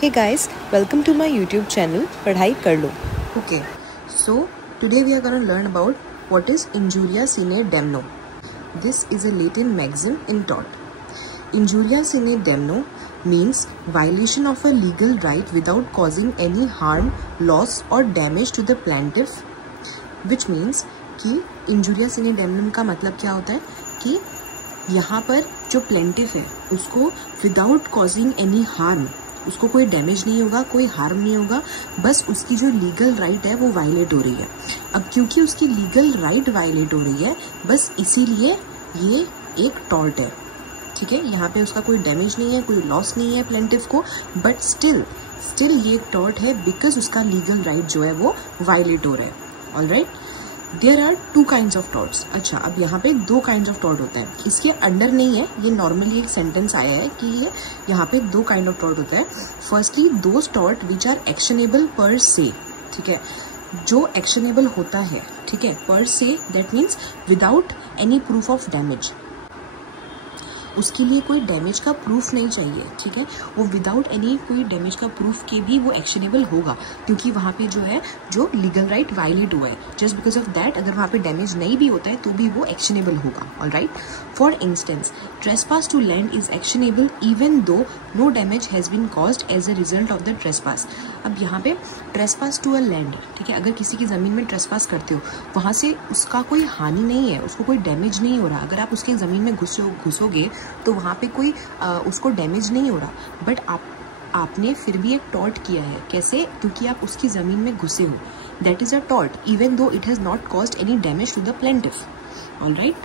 Hey guys, welcome to my YouTube channel पढ़ाई कर लो. Okay, so today we are going to learn about what is injuria sine damno. This is a Latin maxim in tort. Injuria sine damno means violation of a legal right without causing any harm, loss or damage to the plaintiff, which means कि injuria sine damnum का मतलब क्या होता है कि यहाँ पर जो प्लेंटिफ है उसको विदाउट कॉजिंग एनी हार्म, उसको कोई डैमेज नहीं होगा, कोई हार्म नहीं होगा, बस उसकी जो लीगल राइट है वो वायलेट हो रही है. अब क्योंकि उसकी लीगल राइट वायलेट हो रही है, बस इसीलिए ये एक टॉर्ट है. ठीक है, यहाँ पे उसका कोई डैमेज नहीं है, कोई लॉस नहीं है प्लेंटिफ को, बट स्टिल ये एक टॉर्ट है बिकॉज उसका लीगल राइट जो है वो वायलेट हो रहा है. Alright, there are two kinds of torts. अच्छा, अब यहाँ पे दो काइंड्स ऑफ टॉर्ट होते हैं. इसके अंडर नहीं है, ये नॉर्मली एक सेंटेंस आया है कि ये यहाँ पे दो काइंड ऑफ टॉर्ट होता है. Firstly those tort which are actionable per se. ठीक है, जो एक्शनेबल होता है, ठीक है, पर say that means without any proof of damage. उसके लिए कोई डैमेज का प्रूफ नहीं चाहिए. ठीक है, वो विदाउट एनी कोई डैमेज का प्रूफ के भी वो एक्शनेबल होगा क्योंकि वहाँ पे जो है जो लीगल राइट वायलेट हुआ है. जस्ट बिकॉज ऑफ दैट अगर वहाँ पे डैमेज नहीं भी होता है तो भी वो एक्शनेबल होगा. Alright, for instance trespass to land is actionable even though no damage has been caused as a result of the trespass. अब यहाँ पे ट्रेसपास टू अ लैंड, ठीक है, अगर किसी की जमीन में ट्रेसपास करते हो, वहाँ से उसका कोई हानि नहीं है, उसको कोई डैमेज नहीं हो रहा. अगर आप उसके जमीन में घुसोगे तो वहाँ पे कोई उसको डैमेज नहीं हो रहा, बट आपने फिर भी एक टॉर्ट किया है. कैसे? क्योंकि आप उसकी जमीन में घुसे हो. That is a tort even though it has not caused any damage to the plaintiff. Alright,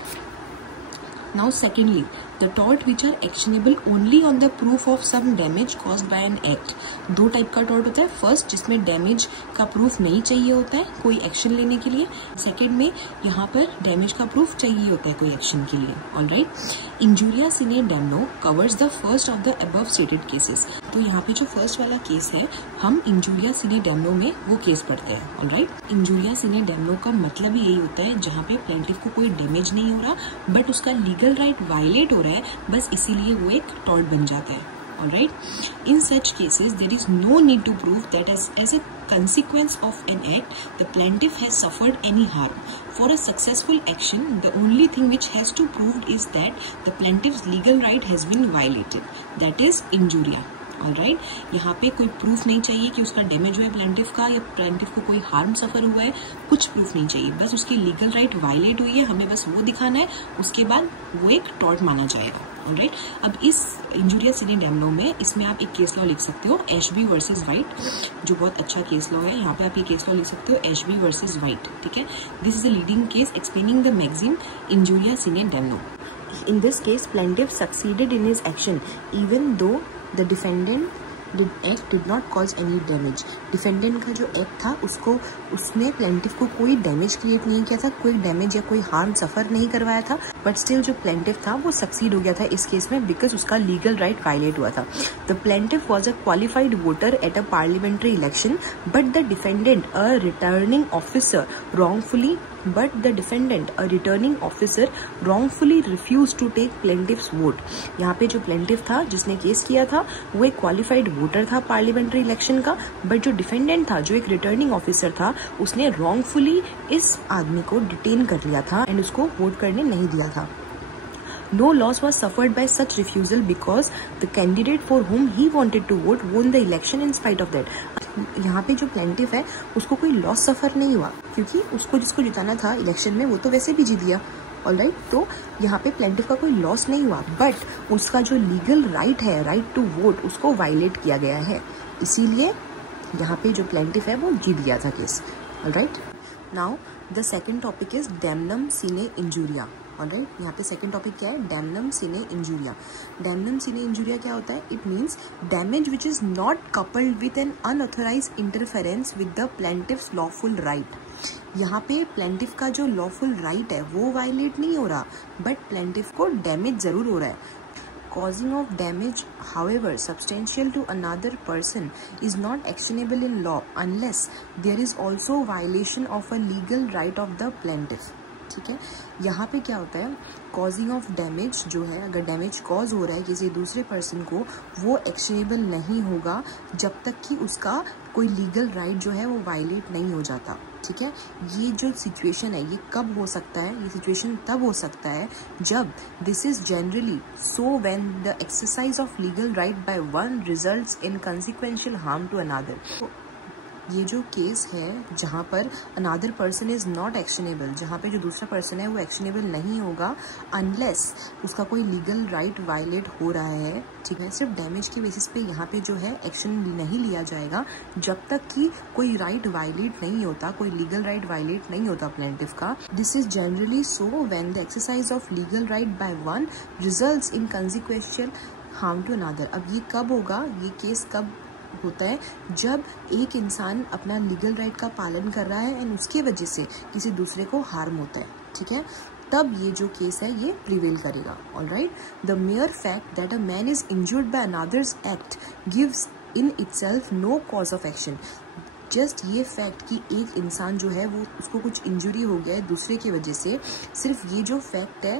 now secondly the tort which are actionable only on the proof of some damage caused by an act. दो type का tort होता है. First जिसमें damage का proof नहीं चाहिए होता है कोई एक्शन लेने के लिए. सेकेंड में यहाँ पर डैमेज का प्रूफ चाहिए होता है कोई एक्शन के लिए. Alright, injuria sine damno covers the first of the above stated cases. तो यहाँ पे जो फर्स्ट वाला केस है हम इंजुरिया सिने डैमनो में वो केस पढ़ते हैं. ऑलराइट, इंजुरिया सिने डैमनो का मतलब यही होता है जहाँ पे प्लेंटिफ को कोई डैमेज नहीं हो रहा बट उसका लीगल राइट वायलेट हो रहा है, बस इसीलिए वो एक टॉर्ट बन जाता है. Alright, in such cases there is no need to prove that as a consequence of an act the plaintiff has suffered any harm. For a successful action, the only thing which has to prove is that the plaintiff's legal right has been violated. That is injuria. Alright, यहाँ पे कोई proof नहीं चाहिए कि उसका damage हुआ है plaintiff का या प्लेंटिफ को कोई हार्म सफर हुआ है. कुछ प्रूफ नहीं चाहिए, बस उसकी लीगल राइट वायलेट हुई है, हमें बस वो दिखाना है. उसके बाद वो एक टॉर्ट माना जाएगा. ऑलराइट, अब इस इंजुरिया सिने डैमनो में इसमें आप एक केस लॉ लिख सकते हो, एशबी वर्सेस वाइट, जो बहुत अच्छा केस लॉ है. यहाँ पे आप ये केस लॉ लिख सकते हो, एशबी वर्सेस वाइट. ठीक है, this is a leading case explaining the maxim injuria sine damno. In this case, plaintiff succeeded in his action even though the defendant did not cause any damage. Defendant का जो act था उसने plaintiff को कोई damage create नहीं किया था, कोई डैमेज या कोई हार्म सफर नहीं करवाया था, बट स्टिल जो प्लेंटिफ था वो सक्सीड हो गया था इस केस में बिकॉज उसका लीगल राइट वायलेट हुआ था. The plaintiff was a qualified voter at a parliamentary election but the defendant a returning officer wrongfully refused to take plaintiff's vote. यहाँ पे जो प्लेंटिफ था जिसने केस किया था वो एक क्वालिफाइड वोटर था पार्लियामेंट्री इलेक्शन का, बट जो डिफेंडेंट था जो एक रिटर्निंग ऑफिसर था उसने wrongfully इस आदमी को डिटेन कर लिया था एंड उसको वोट करने नहीं दिया था. No loss was suffered by such refusal because the candidate for whom he wanted to vote won the election in spite of that. यहाँ पे जो प्लेंटिफ है उसको कोई लॉस सफर नहीं हुआ क्योंकि उसको जिसको जिताना था इलेक्शन में वो तो वैसे भी जीत गया. ऑलराइट, तो यहाँ पे प्लेंटिफ का कोई लॉस नहीं हुआ बट उसका जो लीगल राइट है, राइट टू वोट, उसको वायलेट किया गया है. इसीलिए यहाँ पे जो प्लेंटिफ है वो जीत गया था case. Alright, now the second topic is damnum sine injuria. Alright, यहाँ पे सेकंड टॉपिक क्या है? Damnum sine इंजुरिया. डैमनम सिने इंजुरिया क्या होता है? It means damage which is not coupled with an unauthorised interference with the plaintiff's lawful right. यहाँ पे plaintiff का जो लॉफुल राइट है वो वायलेट नहीं हो रहा बट प्लेंटिफ को डैमेज जरूर हो रहा है. Causing of damage, however substantial to another person, is not actionable in law unless there is also violation of a legal right of the plaintiff. ठीक है। यहाँ पे क्या होता है, कॉजिंग ऑफ डैमेज जो है, अगर डैमेज कॉज हो रहा है किसी दूसरे पर्सन को, वो एक्शनेबल नहीं होगा जब तक कि उसका कोई लीगल राइट जो है वो वायलेट नहीं हो जाता, ठीक है। ये जो सिचुएशन है ये कब हो सकता है, ये सिचुएशन तब हो सकता है जब this is generally so when the exercise of legal right by one results in consequential harm to another. ये जो केस है जहाँ पर another person is not actionable, जहाँ पे जो दूसरा पर्सन है वो एक्शनेबल नहीं होगा अनलेस उसका कोई लीगल राइट वायलेट हो रहा है, ठीक है। सिर्फ डैमेज के बेसिस पे यहाँ पे जो है एक्शन नहीं लिया जाएगा जब तक कि कोई राइट वायलेट नहीं होता, कोई लीगल राइट वायलेट नहीं होता प्लेंटिफ का। This is generally so when the exercise of legal right by one results in consequential harm to another. अब ये कब होगा, ये केस कब होता है, जब एक इंसान अपना लीगल राइट का पालन कर रहा है एंड उसके वजह से किसी दूसरे को हार्म होता है, ठीक है, तब ये जो केस है ये प्रिवेल करेगा। Alright, the mere fact that a man is injured by another's act gives in itself no cause of action. Just ये फैक्ट कि एक इंसान जो है वो उसको कुछ इंजरी हो गया है दूसरे की वजह से, सिर्फ ये जो फैक्ट है,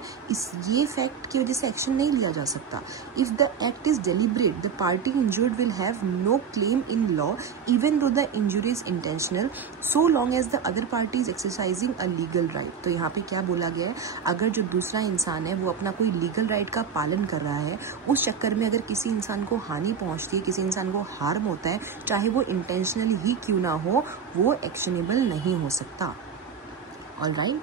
ये फैक्ट की वजह से एक्शन नहीं लिया जा सकता। If the act is deliberate the party injured will have no claim in law even though the injury is intentional so long as the other party is exercising a legal right. तो यहाँ पे क्या बोला गया है, अगर जो दूसरा इंसान है वो अपना कोई लीगल राइट का पालन कर रहा है, उस चक्कर में अगर किसी इंसान को हानि पहुंचती है, किसी इंसान को हार्म होता है, चाहे वो इंटेंशनली ही क्यों ना हो, वो एक्शनेबल नहीं हो सकता। ऑलराइट,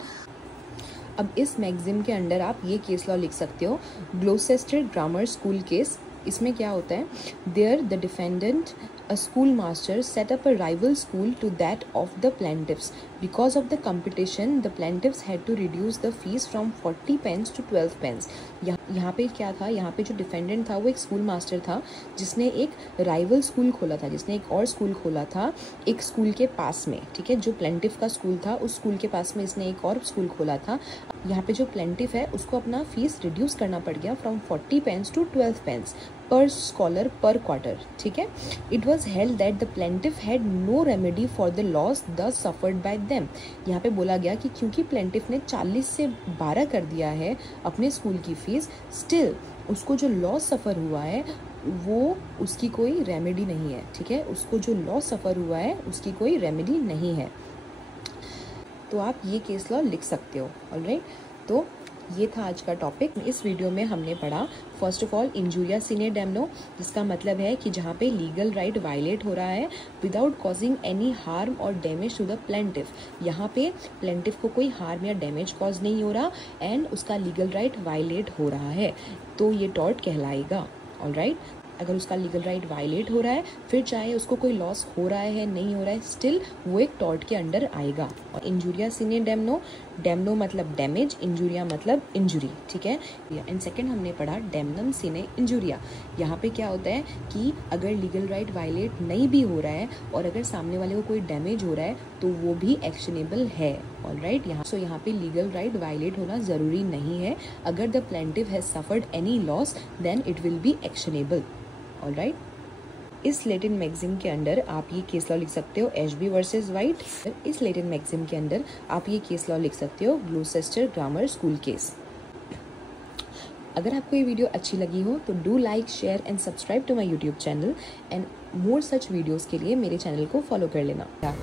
अब इस मैगजीन के अंडर आप ये केस लॉ लिख सकते हो, ग्लोसेस्टर ग्रामर स्कूल केस। इसमें क्या होता है, there the defendant a schoolmaster set up a rival school to that of the plaintiffs. Because of the competition, the plaintiffs had to reduce the fees from 40 pence to 12 pence. यहाँ पे क्या था, यहाँ पे जो डिफेंडेंट था वो एक स्कूल मास्टर था जिसने एक राइवल स्कूल खोला था, जिसने एक और स्कूल खोला था एक स्कूल के पास में, ठीक है। जो प्लेंटिफ का स्कूल था उस स्कूल के पास में इसने एक और स्कूल खोला था। यहाँ पे जो प्लेंटिफ है उसको अपना फीस रिड्यूस करना पड़ गया from 40 pence to 12 pence per scholar per quarter, ठीक है। It was held that the plaintiff had no remedy for the loss thus suffered by them. यहाँ पे बोला गया कि क्योंकि प्लेंटिफ ने 40 से 12 कर दिया है अपने स्कूल की फीस, स्टिल उसको जो लॉस सफ़र हुआ है वो उसकी कोई रेमेडी नहीं है, ठीक है। उसको जो लॉस सफ़र हुआ है उसकी कोई रेमेडी नहीं है। तो आप ये केस लॉ लिख सकते हो। ऑलराइट, तो ये था आज का टॉपिक। इस वीडियो में हमने पढ़ा फर्स्ट ऑफ ऑल इंजूरिया सीने डेमनो, जिसका मतलब है कि जहाँ पे लीगल राइट वायलेट हो रहा है विदाउट कॉजिंग एनी हार्म और डैमेज टू द प्लेंटिफ। यहाँ पे प्लेंटिफ को कोई हार्म या डैमेज कॉज नहीं हो रहा एंड उसका लीगल राइट वायलेट हो रहा है, तो ये टॉर्ट कहलाएगा। ऑलराइट, अगर उसका लीगल राइट वायलेट हो रहा है, फिर चाहे उसको कोई लॉस हो रहा है नहीं हो रहा है, स्टिल वो एक टॉर्ट के अंडर आएगा। और इंजूरिया सीने डेमनो, डेमनो मतलब डैमेज, इंजूरिया मतलब इंजुरी, ठीक है। एंड सेकंड हमने पढ़ा डेमनम सीने इंजूरिया। यहाँ पे क्या होता है कि अगर लीगल राइट वायलेट नहीं भी हो रहा है और अगर सामने वाले को कोई डैमेज हो रहा है तो वो भी एक्शनेबल है। ऑलराइट, यहाँ पे लीगल राइट वायलेट होना ज़रूरी नहीं है। अगर the plaintiff has suffered any loss then it will be actionable. Alright, इस लेटिन मैगजीन के अंडर आप ये केस लॉ लिख सकते हो एशबी वर्सेस वाइट। इस लेटिन मैगजीन के अंदर आप ये केस लॉ लिख सकते हो ग्लोसेस्टर ग्रामर स्कूल केस। अगर आपको ये वीडियो अच्छी लगी हो तो do like, share and subscribe to my YouTube channel and more such videos के लिए मेरे चैनल को फॉलो कर लेना।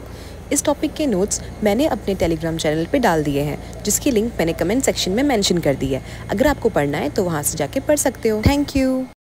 इस टॉपिक के नोट्स मैंने अपने टेलीग्राम चैनल पे डाल दिए हैं, जिसकी लिंक मैंने कमेंट सेक्शन में मेंशन कर दी है। अगर आपको पढ़ना है तो वहाँ से जाके पढ़ सकते हो। Thank you.